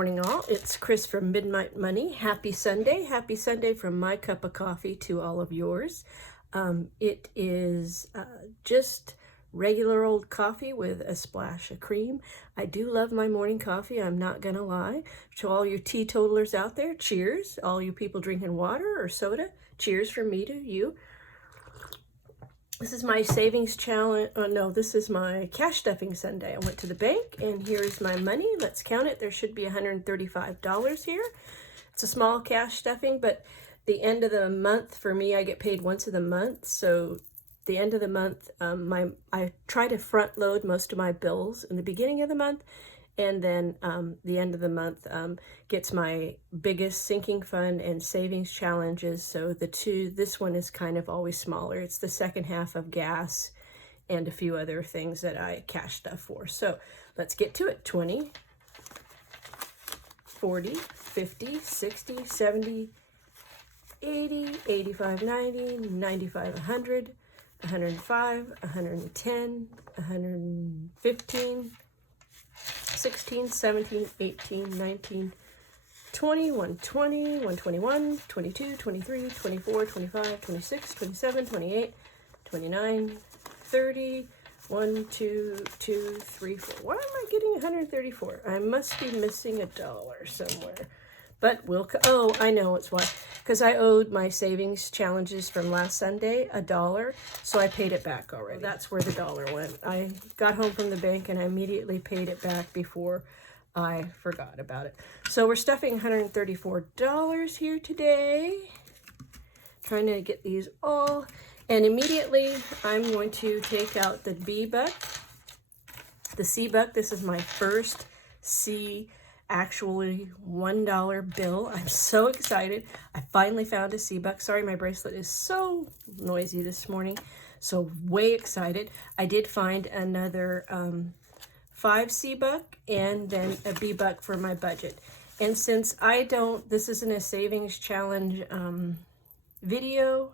morning, all. It's Chris from Midnight Money. Happy Sunday. Happy Sunday from my cup of coffee to all of yours. It is just regular old coffee with a splash of cream. I do love my morning coffee, I'm not gonna lie. To all your teetotalers out there, cheers. All you people drinking water or soda, cheers from me to you. This is my savings challenge. Oh no, this is my cash stuffing Sunday. I went to the bank and here's my money. Let's count it. There should be $135 here. It's a small cash stuffing, but the end of the month for me, I get paid once of the month. So the end of the month, I try to front load most of my bills in the beginning of the month, and then the end of the month gets my biggest sinking fund and savings challenges. So this one is kind of always smaller. It's the second half of gas and a few other things that I cash stuff for. So let's get to it. 20, 40, 50, 60, 70, 80, 85, 90, 95, 100, 105, 110, 115, 16, 17, 18, 19, 20, 120, 121, 22, 23, 24, 25, 26, 27, 28, 29, 30, 1, 2, 2, 3, 4. Why am I getting 134? I must be missing a dollar somewhere. But oh, I know it's why. Because I owed my savings challenges from last Sunday $1, so I paid it back already. That's where the dollar went. I got home from the bank and I immediately paid it back before I forgot about it. So we're stuffing $134 here today. Trying to get these all. And immediately I'm going to take out the B-Buck, the C-Buck. This is my first actually $1 bill. I'm so excited. I finally found a C-Buck. Sorry, my bracelet is so noisy this morning. So way excited. I did find another 5 C-Buck and then a B-Buck for my budget. And since this isn't a savings challenge video,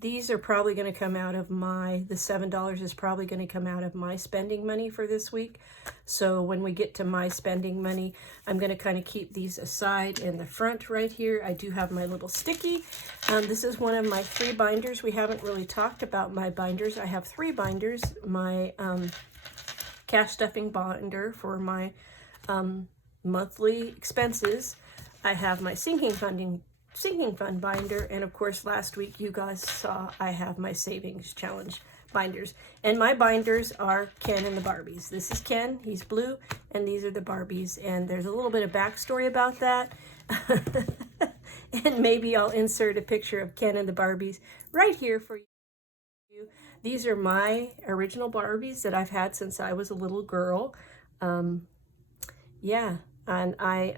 these are probably going to come out of the $7 is probably going to come out of my spending money for this week. So when we get to my spending money, I'm going to kind of keep these aside in the front right here. I do have my little sticky. This is one of my 3 binders. We haven't really talked about my binders. I have 3 binders. My cash stuffing binder for my monthly expenses. I have my sinking fund binder, and of course last week you guys saw I have my savings challenge binders, and my binders are Ken and the Barbies. This is Ken, he's blue, and these are the Barbies, and there's a little bit of backstory about that. And maybe I'll insert a picture of Ken and the Barbies right here for you. These are my original Barbies that I've had since I was a little girl. Yeah, and I've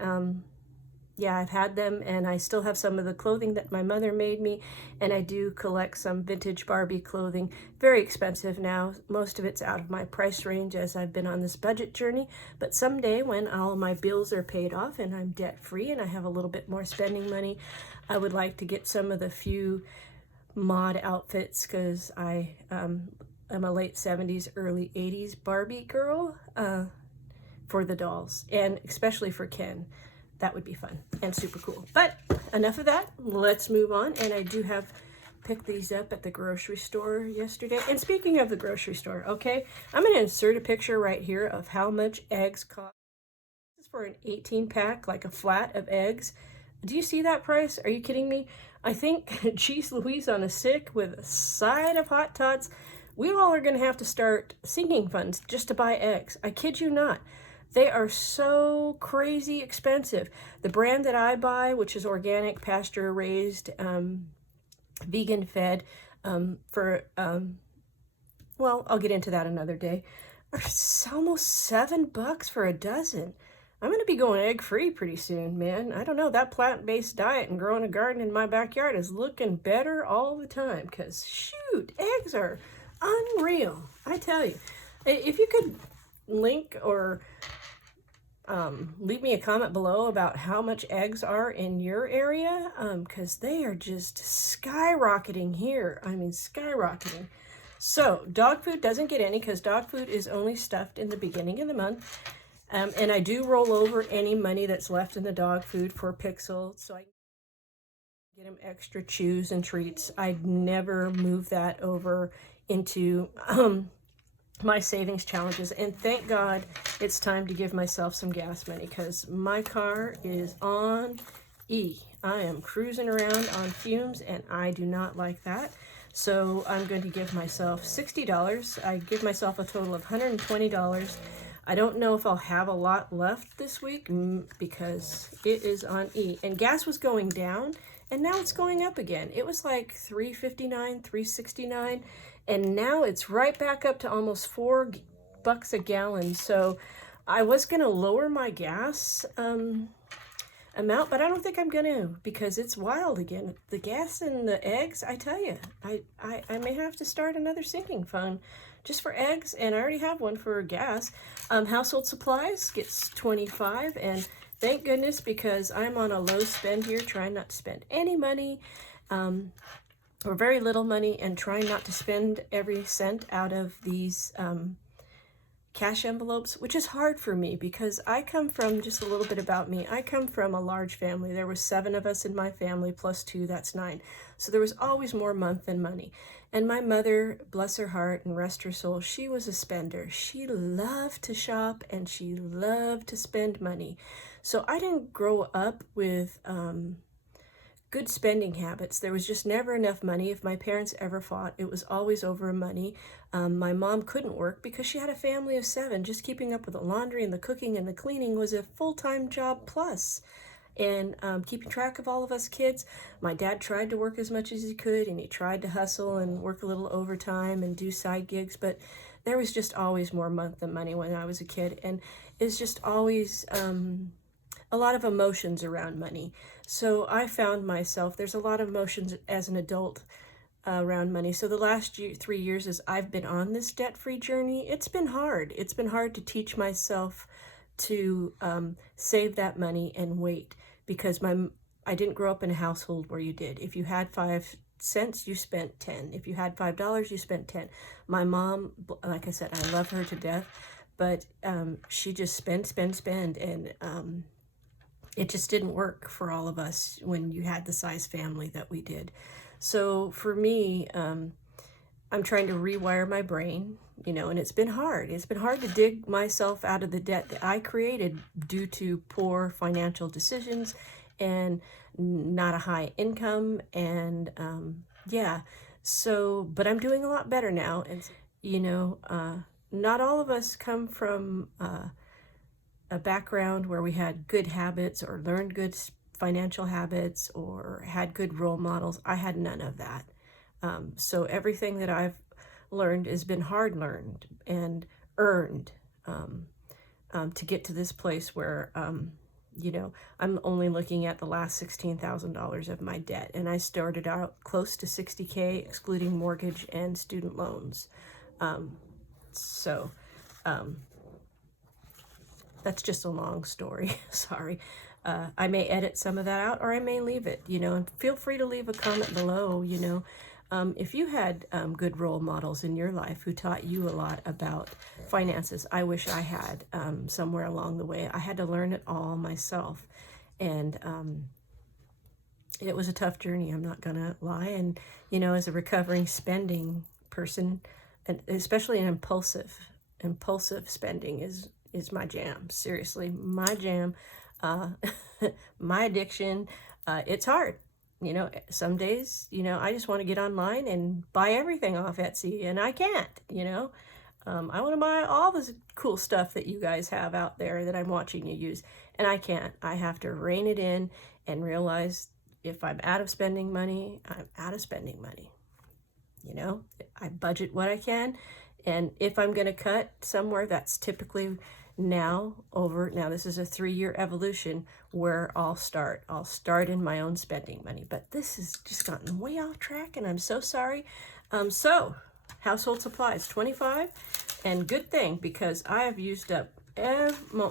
had them, and I still have some of the clothing that my mother made me, and I do collect some vintage Barbie clothing. Very expensive now. Most of it's out of my price range as I've been on this budget journey, but someday when all my bills are paid off and I'm debt-free and I have a little bit more spending money, I would like to get some of the few mod outfits, because I am a late 70s, early 80s Barbie girl for the dolls, and especially for Ken. That would be fun and super cool. But enough of that. Let's move on. And I do have picked these up at the grocery store yesterday. And speaking of the grocery store, okay, I'm going to insert a picture right here of how much eggs cost. This is for an 18-pack, like a flat of eggs. Do you see that price? Are you kidding me? I think Cheese Louise on a stick with a side of hot tots. We all are going to have to start sinking funds just to buy eggs. I kid you not. They are so crazy expensive. The brand that I buy, which is organic, pasture-raised, vegan-fed, well, I'll get into that another day, it's almost $7 for a dozen. I'm going to be going egg-free pretty soon, man. I don't know, that plant-based diet and growing a garden in my backyard is looking better all the time, because, shoot, eggs are unreal, I tell you. If you could link or leave me a comment below about how much eggs are in your area, because they are just skyrocketing here. I mean, skyrocketing. So dog food doesn't get any, because dog food is only stuffed in the beginning of the month. And I do roll over any money that's left in the dog food for Pixel, so I get him extra chews and treats. I'd never move that over into my savings challenges. And thank God it's time to give myself some gas money, because my car is on E. I am cruising around on fumes, and I do not like that. So I'm going to give myself $60. I give myself a total of $120. I don't know if I'll have a lot left this week because it is on E. And gas was going down, and now it's going up again. It was like $3.59, $3.69, and now it's right back up to almost $4 a gallon. So I was going to lower my gas amount, but I don't think I'm going to, because it's wild again. The gas and the eggs, I tell you, I may have to start another sinking fund just for eggs, and I already have one for gas. Household supplies gets $25, and thank goodness, because I'm on a low spend here, trying not to spend any money, or very little money, and trying not to spend every cent out of these cash envelopes, which is hard for me because I come from, just a little bit about me, I come from a large family. There were 7 of us in my family, plus 2, that's 9. So there was always more month than money. And my mother, bless her heart and rest her soul, she was a spender. She loved to shop and she loved to spend money. So I didn't grow up with good spending habits. There was just never enough money. If my parents ever fought, it was always over money. My mom couldn't work because she had a family of 7. Just keeping up with the laundry and the cooking and the cleaning was a full-time job plus. And keeping track of all of us kids. My dad tried to work as much as he could, and he tried to hustle and work a little overtime and do side gigs, but there was just always more month than money when I was a kid. And it's just always a lot of emotions around money. So I found myself, there's a lot of emotions as an adult around money. So the last 3 years as I've been on this debt-free journey, it's been hard. It's been hard to teach myself to save that money and wait, because I didn't grow up in a household where you did. If you had 5 cents, you spent 10. If you had $5, you spent 10. My mom, like I said, I love her to death, but she just spend, and it just didn't work for all of us when you had the size family that we did. So for me, I'm trying to rewire my brain, and it's been hard. It's been hard to dig myself out of the debt that I created due to poor financial decisions and not a high income. And yeah, so, but I'm doing a lot better now. And, not all of us come from a background where we had good habits or learned good financial habits or had good role models. I had none of that. So everything that I've learned has been hard learned and earned to get to this place where, I'm only looking at the last $16,000 of my debt. And I started out close to $60K, excluding mortgage and student loans. That's just a long story. Sorry. I may edit some of that out, or I may leave it, and feel free to leave a comment below, if you had good role models in your life who taught you a lot about finances. I wish I had somewhere along the way. I had to learn it all myself, and it was a tough journey, I'm not gonna lie. And as a recovering spending person, and especially an impulsive spending is my jam. Seriously, my jam. My addiction. It's hard. Some days, I just want to get online and buy everything off Etsy, and I can't. I want to buy all this cool stuff that you guys have out there that I'm watching you use, and I can't. I have to rein it in and realize if I'm out of spending money, I'm out of spending money. I budget what I can, and if I'm going to cut somewhere, that's typically now this is a 3-year evolution where I'll start in my own spending money. But this has just gotten way off track, and I'm so sorry. So household supplies, 25, and good thing, because I have used up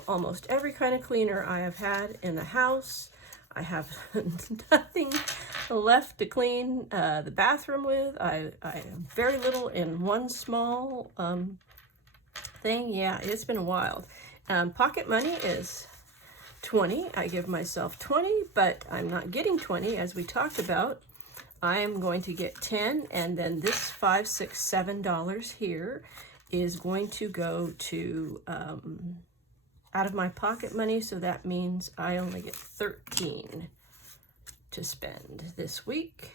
almost every kind of cleaner I have had in the house. I have nothing left to clean the bathroom with. I have very little in one small thing. Yeah, it's been wild. Pocket money is 20. I give myself 20, but I'm not getting 20 as we talked about. I am going to get 10, and then this $5, $6, $7 here is going to go to out of my pocket money, so that means I only get 13 to spend this week.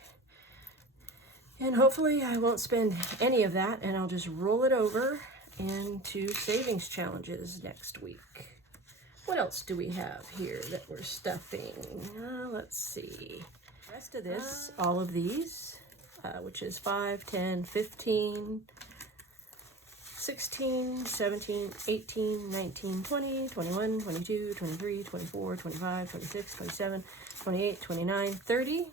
And hopefully I won't spend any of that, and I'll just roll it over into savings challenges next week. What else do we have here that we're stuffing? Let's see. The rest of this, all of these, which is 5, 10, 15, 16, 17, 18, 19, 20, 21, 22, 23, 24, 25, 26, 27, 28, 29, 30.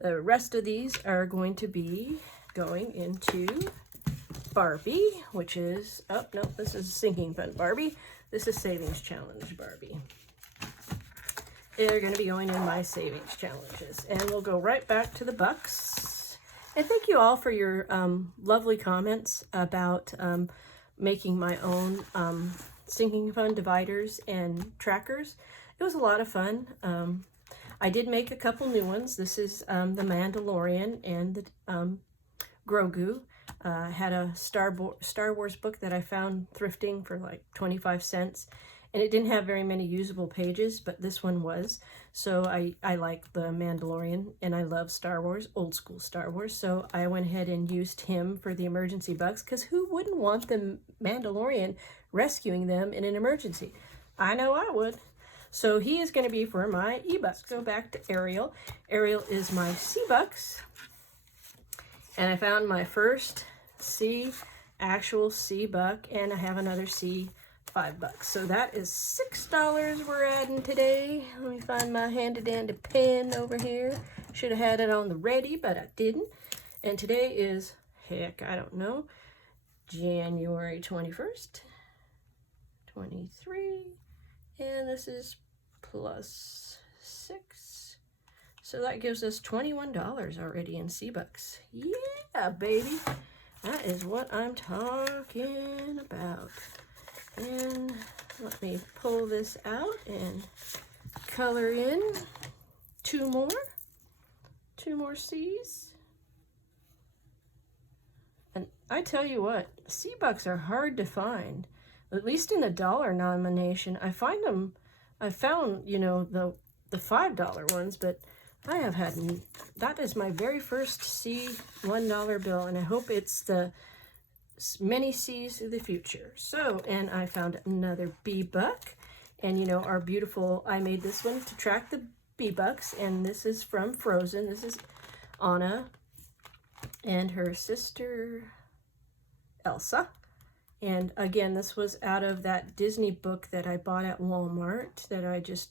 The rest of these are going to be going into Barbie, which is, oh no, this is Sinking Fund Barbie. This is Savings Challenge Barbie. They're going to be going in my savings challenges. And we'll go right back to the bucks. And thank you all for your lovely comments about making my own sinking fund dividers and trackers. It was a lot of fun. I did make a couple new ones. This is the Mandalorian and the Grogu. I had a Star Wars book that I found thrifting for like 25 cents. And it didn't have very many usable pages, but this one was. So I like the Mandalorian, and I love Star Wars, old school Star Wars. So I went ahead and used him for the emergency bucks, because who wouldn't want the Mandalorian rescuing them in an emergency? I know I would. So he is going to be for my E-Bucks. Go back to Ariel. Ariel is my C-Bucks. And I found my first actual C-Buck, and I have another C $5. So that is $6 we're adding today. Let me find my handy dandy pen over here. Should have had it on the ready, but I didn't. And today is, heck, I don't know, January 21st, 23. And this is plus 6. So that gives us $21 already in C-Bucks. Yeah, baby. That is what I'm talking about. And let me pull this out and color in two more C's. And I tell you what, C-Bucks are hard to find, at least in a dollar nomination. I found, you know, the $5 ones, but I have had, that is my very first C $1 bill, and I hope it's the many C's of the future. So, and I found another B-Buck, and you know, our beautiful, I made this one to track the B-Bucks, and this is from Frozen. This is Anna and her sister Elsa. And again, this was out of that Disney book that I bought at Walmart that I just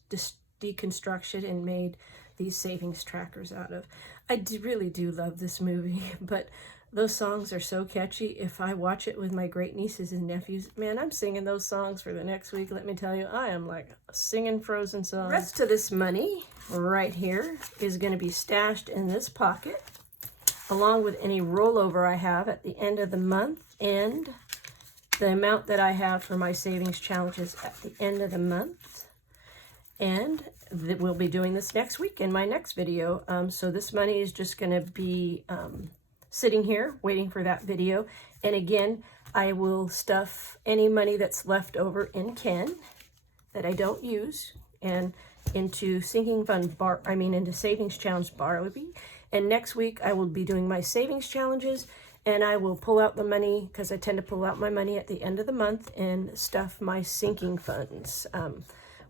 deconstructed and made these savings trackers out of. I really do love this movie, but those songs are so catchy. If I watch it with my great nieces and nephews, man, I'm singing those songs for the next week. Let me tell you, I am like singing Frozen songs. The rest of this money right here is going to be stashed in this pocket, along with any rollover I have at the end of the month and the amount that I have for my savings challenges at the end of the month. And we'll be doing this next week in my next video. So this money is just going to be sitting here waiting for that video. And again, I will stuff any money that's left over in Ken that I don't use and into sinking fund into savings challenge Barbie. And next week I will be doing my savings challenges, and I will pull out the money, because I tend to pull out my money at the end of the month and stuff my sinking funds,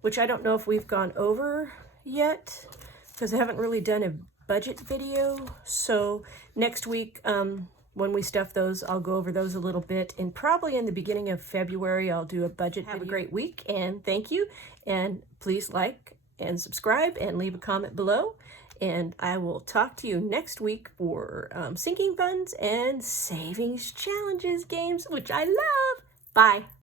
which I don't know if we've gone over yet, because I haven't really done a budget video. So next week, when we stuff those, I'll go over those a little bit, and probably in the beginning of February I'll do a budget video. Have a great week, and thank you, and please like and subscribe and leave a comment below, and I will talk to you next week for sinking funds and savings challenges games, which I love. Bye.